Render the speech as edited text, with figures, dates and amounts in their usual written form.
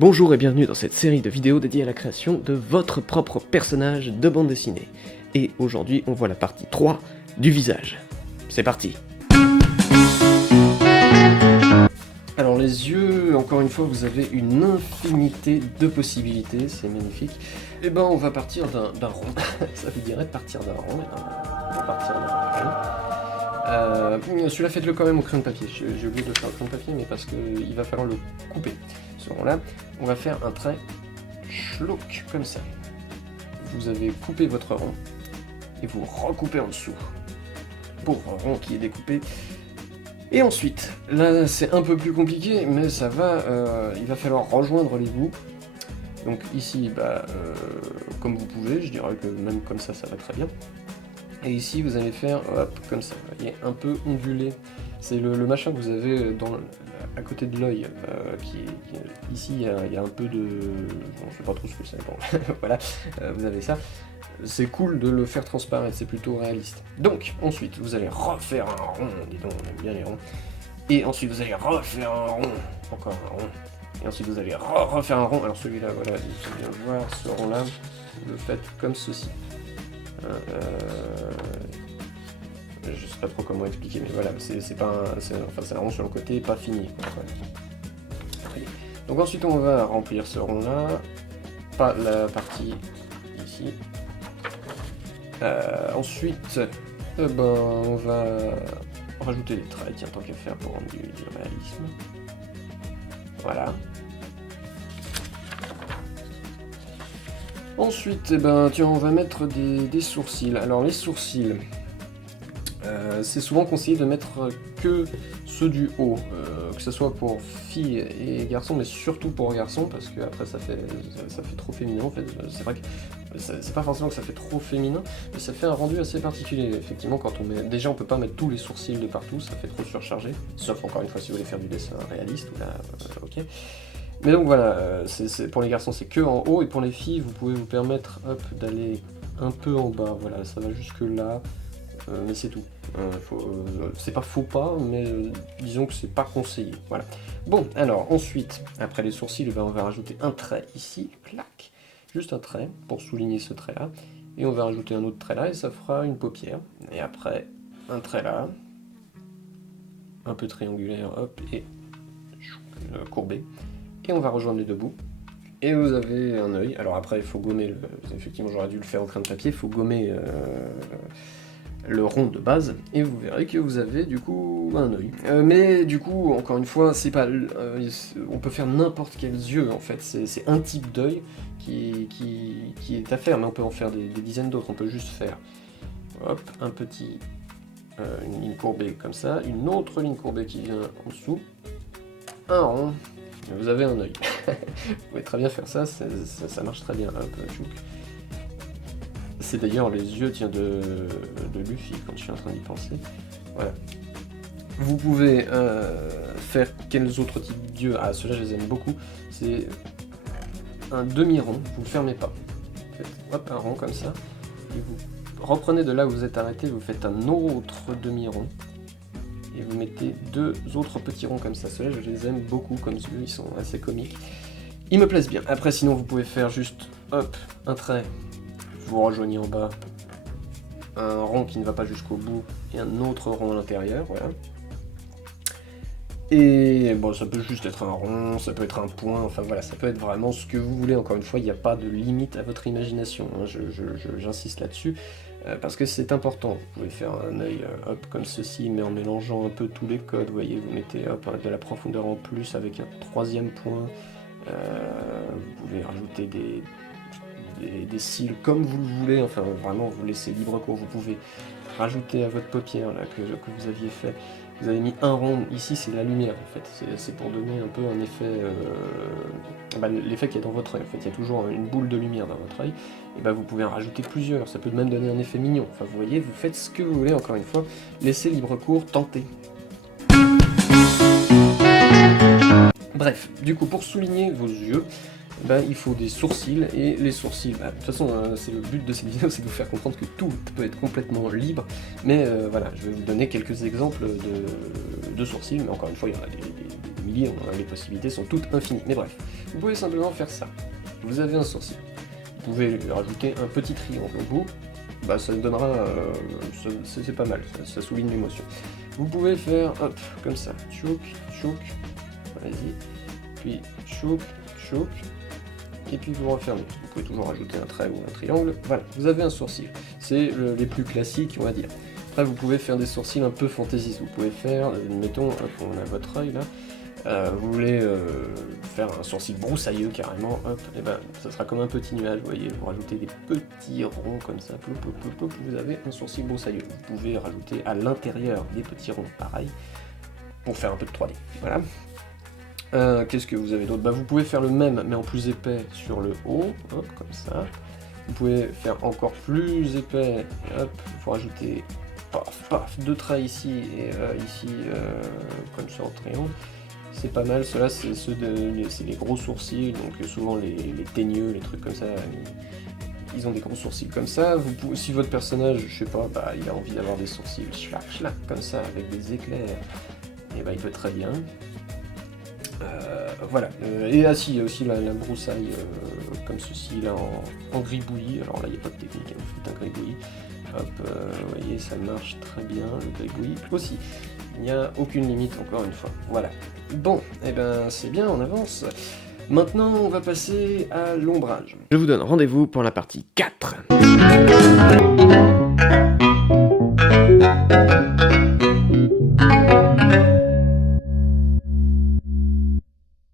Bonjour et bienvenue dans cette série de vidéos dédiée à la création de votre propre personnage de bande dessinée. Et aujourd'hui, on voit la partie 3 du visage. C'est parti. Alors les yeux, encore une fois, vous avez une infinité de possibilités, c'est magnifique. Et ben on va partir d'un rond. Ça vous dirait de partir d'un rond. On va partir d'un rond. Celui-là, faites-le quand même au crayon de papier. J'ai oublié de le faire au crayon de papier, mais parce qu'il va falloir le couper. Ce rond-là, on va faire un trait schlock, comme ça. Vous avez coupé votre rond, et vous recoupez en dessous. Pour un rond qui est découpé. Et ensuite, là c'est un peu plus compliqué, mais ça va, il va falloir rejoindre les bouts. Donc ici, comme vous pouvez, je dirais que même comme ça, ça va très bien. Et ici, vous allez faire, hop, comme ça, vous voyez, un peu ondulé. C'est le machin que vous avez à côté de l'œil, ici, il y a un peu de... Bon, je sais pas trop ce que c'est, bon, voilà, vous avez ça. C'est cool de le faire transparaître, c'est plutôt réaliste. Donc, ensuite, vous allez refaire un rond, dis donc, on aime bien les ronds. Et ensuite, vous allez refaire un rond, encore un rond. Et ensuite, vous allez refaire un rond. Alors celui-là, voilà, vous allez bien voir, ce rond-là, vous le faites comme ceci. Je sais pas trop comment expliquer, mais voilà, c'est un rond sur le côté, pas fini. Voilà. Donc ensuite, on va remplir ce rond-là, pas la partie ici. Ensuite, on va rajouter des traits, tiens, tant qu'à faire pour rendre du réalisme. Voilà. Ensuite, tiens, on va mettre des sourcils. Alors les sourcils, c'est souvent conseillé de mettre que ceux du haut, que ce soit pour filles et garçons, mais surtout pour garçons, parce que après ça fait trop féminin en fait. C'est vrai que c'est pas forcément que ça fait trop féminin, mais ça fait un rendu assez particulier. Effectivement, quand on met, déjà on peut pas mettre tous les sourcils de partout, ça fait trop surchargé, sauf encore une fois si vous voulez faire du dessin réaliste, ou là, ok. Mais donc voilà, pour les garçons c'est que en haut, et pour les filles vous pouvez vous permettre d'aller un peu en bas, voilà, ça va jusque là, mais c'est tout. C'est pas faux pas, mais disons que c'est pas conseillé, voilà. Bon, alors ensuite, après les sourcils, on va rajouter un trait ici, clac, juste un trait pour souligner ce trait là, et on va rajouter un autre trait là, et ça fera une paupière, et après un trait là, un peu triangulaire, hop, et courbé. Et on va rejoindre les deux bouts. Et vous avez un œil. Alors après, il faut gommer, effectivement j'aurais dû le faire au crayon de papier, il faut gommer le rond de base, et vous verrez que vous avez du coup un œil. Mais du coup, encore une fois, c'est pas, on peut faire n'importe quels yeux en fait, c'est un type d'œil qui est à faire, mais on peut en faire des dizaines d'autres. On peut juste faire, hop, un petit, une ligne courbée comme ça, une autre ligne courbée qui vient en dessous, un rond. Vous avez un œil. Vous pouvez très bien faire ça, ça marche très bien. Hop, tchouk. C'est d'ailleurs les yeux de Luffy quand je suis en train d'y penser. Voilà. Vous pouvez faire quels autres types d'yeux? Ah, ceux-là je les aime beaucoup. C'est un demi-rond, vous ne fermez pas. Vous faites hop, un rond comme ça. Et vous reprenez de là où vous êtes arrêté, vous faites un autre demi-rond. Et vous mettez deux autres petits ronds comme ça. Ceux-là, je les aime beaucoup comme yeux, ils sont assez comiques. Ils me plaisent bien. Après, sinon, vous pouvez faire juste, hop, un trait. Vous rejoignez en bas un rond qui ne va pas jusqu'au bout et un autre rond à l'intérieur, voilà. Et bon, ça peut juste être un rond, ça peut être un point, enfin voilà, ça peut être vraiment ce que vous voulez. Encore une fois, il n'y a pas de limite à votre imagination, hein. J'insiste là-dessus. Parce que c'est important, vous pouvez faire un œil hop comme ceci, mais en mélangeant un peu tous les codes, vous voyez, vous mettez hop de la profondeur en plus avec un troisième point, vous pouvez rajouter des cils comme vous le voulez, enfin vraiment vous laissez libre cours, vous pouvez rajouter à votre paupière là, que vous aviez fait. Vous avez mis un rond, ici c'est la lumière en fait, c'est pour donner un peu un effet, l'effet qui est dans votre œil en fait, il y a toujours une boule de lumière dans votre œil, et vous pouvez en rajouter plusieurs, ça peut même donner un effet mignon, enfin vous voyez, vous faites ce que vous voulez, encore une fois, laissez libre cours, tentez. Bref, du coup pour souligner vos yeux, il faut des sourcils, et les sourcils, de toute façon c'est le but de cette vidéo, c'est de vous faire comprendre que tout peut être complètement libre, mais voilà, je vais vous donner quelques exemples de sourcils, mais encore une fois il y en a des milliers, les possibilités sont toutes infinies, mais bref. vous pouvez simplement faire ça. Vous avez un sourcil. Vous pouvez lui rajouter un petit triangle au bout. Bah ça donnera... c'est pas mal, ça souligne l'émotion. Vous pouvez faire, hop, comme ça. Chouk, chouk. Allez-y. Puis chouk, chouk. Et puis vous refermez. Vous pouvez toujours rajouter un trait ou un triangle. Voilà, vous avez un sourcil. C'est les plus classiques, on va dire. Après, vous pouvez faire des sourcils un peu fantaisistes. Vous pouvez faire, mettons, hop, on a votre œil là. Vous voulez faire un sourcil broussailleux carrément, hop, et ben ça sera comme un petit nuage, vous voyez, vous rajoutez des petits ronds comme ça, plop, plop, plop, plop, vous avez un sourcil broussailleux. Vous pouvez rajouter à l'intérieur des petits ronds, pareil, pour faire un peu de 3D, voilà. Qu'est-ce que vous avez d'autre? Bah, vous pouvez faire le même, mais en plus épais sur le haut, hop, comme ça. Vous pouvez faire encore plus épais, hop, il faut rajouter, paf, paf, 2 traits ici, et ici, comme ça en triangle. C'est pas mal, ceux-là c'est les gros sourcils, donc souvent les teigneux, les trucs comme ça, ils ont des gros sourcils comme ça. Vous pouvez, si votre personnage, je sais pas, bah, il a envie d'avoir des sourcils schlac, schlac, comme ça, avec des éclairs, et bah il peut très bien. Voilà, et ah si, il y a aussi la broussaille comme ceci, là, en gribouillis, alors là il n'y a pas de technique, hein, vous faites un gribouillis, hop, vous voyez, ça marche très bien, le gribouillis aussi. Il n'y a aucune limite, encore une fois. Voilà. Bon, et ben c'est bien, on avance. Maintenant, on va passer à l'ombrage. Je vous donne rendez-vous pour la partie 4.